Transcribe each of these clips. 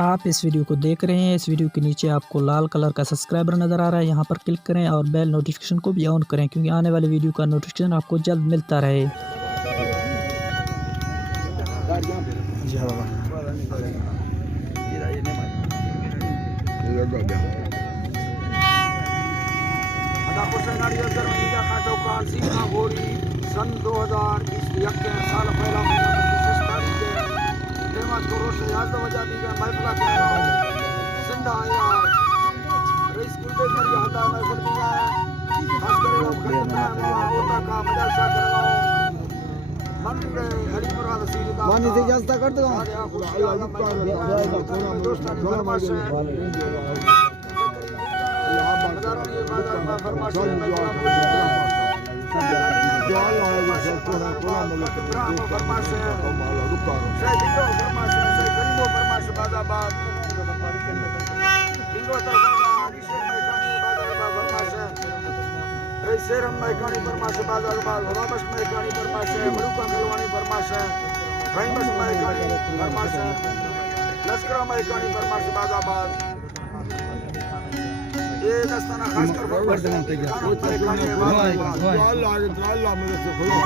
आप इस वीडियो को देख रहे हैं, इस वीडियो के नीचे आपको लाल कलर का सब्सक्राइबर नज़र आ रहा है, यहाँ पर क्लिक करें और बेल नोटिफिकेशन को भी ऑन करें क्योंकि आने वाले वीडियो का नोटिफिकेशन आपको जल्द मिलता रहे। जी हाँ सन 2021 साल पहला मानी से जास्त करते शेरम मैकानी परमाश बाजार बाग रामस मैकानी परमाश मरुका कलवानी परमाश राइमस मैकानी परमाश लश्करा मैकानी परमाश बाजाबाद ये दस्ताना खास कर वर्तमान पे गया अल्लाह मेरे से खुदा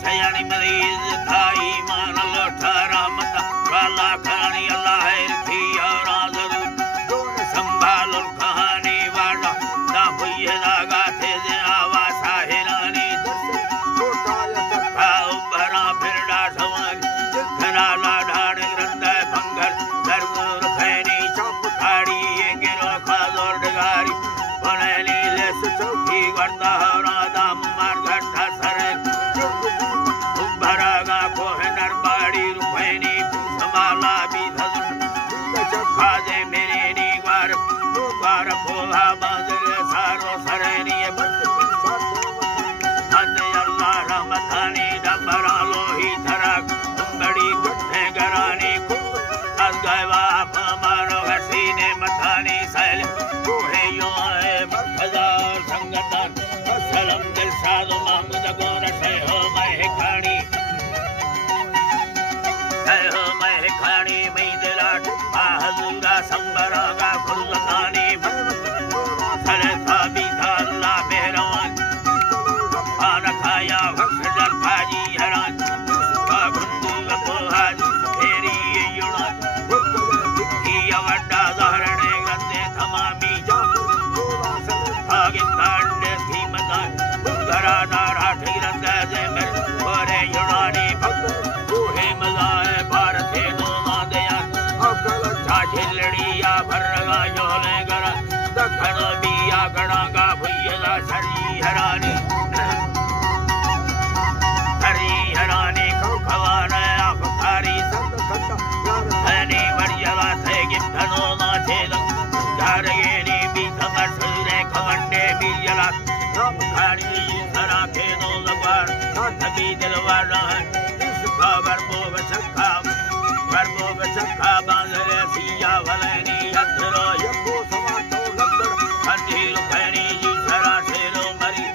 सयानी मरीज था ईमान लोठा रहमत वाला खानी अल्लाह रखी और आदर संभाल कहानी वाला ना हुई लगा थे जे आवा साहिरानी भरा फिर डासवान खरा लाडान ग्रंथ भंगर धर्म रखैनी चौप खाड़ी ये गिरो खाजोर डगारी बनैनी ले चौकी वर्ता राधा मार घटा सरे भरागा को है नरबाड़ी रुपैनी संभाला भी धजुन चखा दे मेरे नीवार दुबार खोला बाजर सारो सरेनी हद अल्लाह रहमतानी डबरा लोही धरक बड़ी गुठे गरानी अजगवा मारो हसीने मथानी सैल कोहे यो है मखजा संगतन सलम दिल सादो महमूद गोर से हो मैं खानी खानी में दिलाट हजूरा संबरागा खुलतानी सले साबी था अल्लाह मेहरबान खाना खाया वक्त जल भाजी हरान का गुंदू गोहाज फेरी युणा की अवड्डा जहरने गंदे तमामी आगे तांडे थी मदान घरा नारा ठिरंग जे मेरे ओरे युणानी कोहे मजाए भारते झिलड़िया भरगा जोले गरा दखन बिया गणागा भैया सरी हरानी को खवाना अफकारी धनी बढ़िया थे गिद्धनो ना छेद जारगेनी भी समसुरे खवंडे भी जला रब खाड़ी सरा के दो लगवार नबी दिलवार इस खबर को बचखा वर्गो बचखा बांधरे सिया वलनी अधरो यब्बो समातो लब्दर खंडील खैनी जी सरा शेरो मरी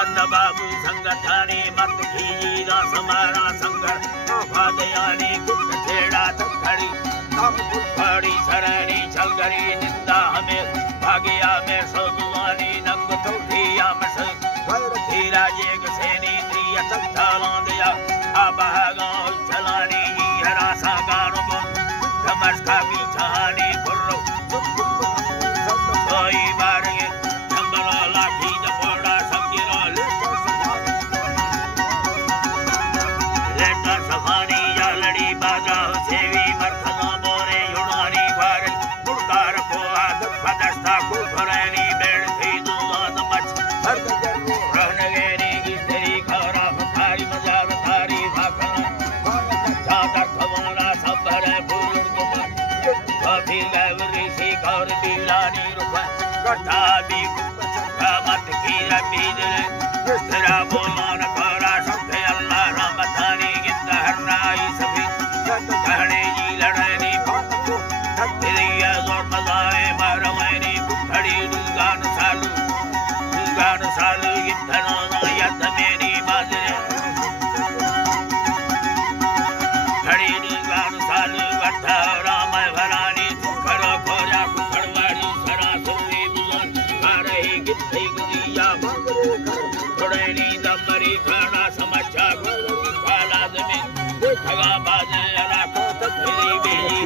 अंध बाबू संगठानी मत खीजी दा समारा संगर आफादयानी गुट छेड़ा तखड़ी तम कुखड़ी सरणी छलगरी निंदा हमें भागिया में सोजुवानी नंग तोठिया मस गैर धीरा जेग सेनी त्रिय तख्तालां दिया आबागा चलानी हरा सागानो कमस्का बिछानी गुर्रो कोई बारगे चंबला लाठी दपोड़ा संगिरो लेटर सफानी या लड़ी बाजा सेवी मरखना बोरे युनानी बार गुड़दार को आद पदस्ता को भरनी बेड़ थी दुलान मच हर जगह रहनगेनी की तेरी खरा भारी मजा भारी भाखना चादर खवाना सब भरे फूल नी दमरी खाना समझा काला जमीन खगा बाजे अला को तकली बेली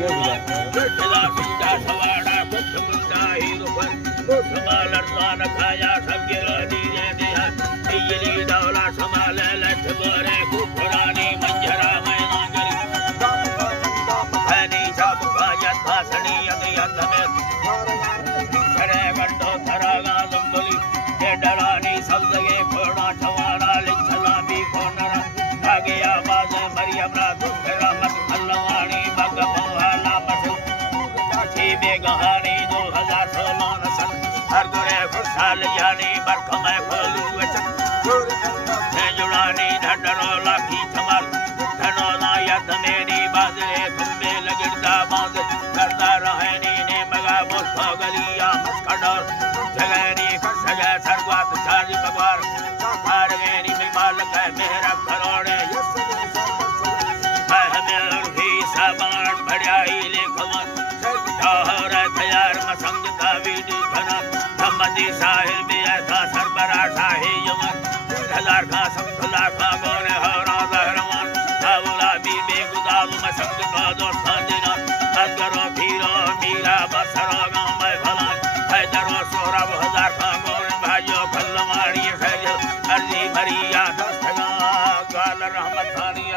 खगा सुंदा सवाड़ा कुछ मुंडा ही रुपन समाल अरसान खाया सब गिरनी रे दिया इयली दौला समाल लठ बोरे कुखरानी मंजरा मैना गरी खनी सब खाया खासनी यदि अंध में खरे गंडो थरागा लंबली के डरानी सब जगह खोड़ा ठवाड़ा लिखला भी खोनरा आगे आवाज मरियम रा दुखरा मत अल्लाहवानी बगमोहला मसू काची बेगहानी 2016 नसल हर गुरे खुशहाल यानी बरख में खोलू वचन है जुड़ानी ढडरो लाखी थमर धनो ना यद मेरी बाजरे तुम्बे लगड़दा बांध करता रहनी ने मगा मुख गलिया मस्कडर जगनी खसगे सरवात चारी भगवान साकार गेनी मिमाल के मेरा घरोड़े हमें भी सामान बढ़ाई लेखवन जौहर तैयार मसंग का वीडी धना धम्मदी साहिल भी ऐसा सरबरा शाही यमन 1000 का संतला का गोरे हरा दहरमान दावला भी बेगुदाव मसंग का दोस्तान दिना अगरो भीरो मीरा बसरा गांव में भला हैदरो सोरा 1000 का गोरे भाइयों खल्लमारी खैल अर्जी भरिया दस्तगा गाल रहमत खानी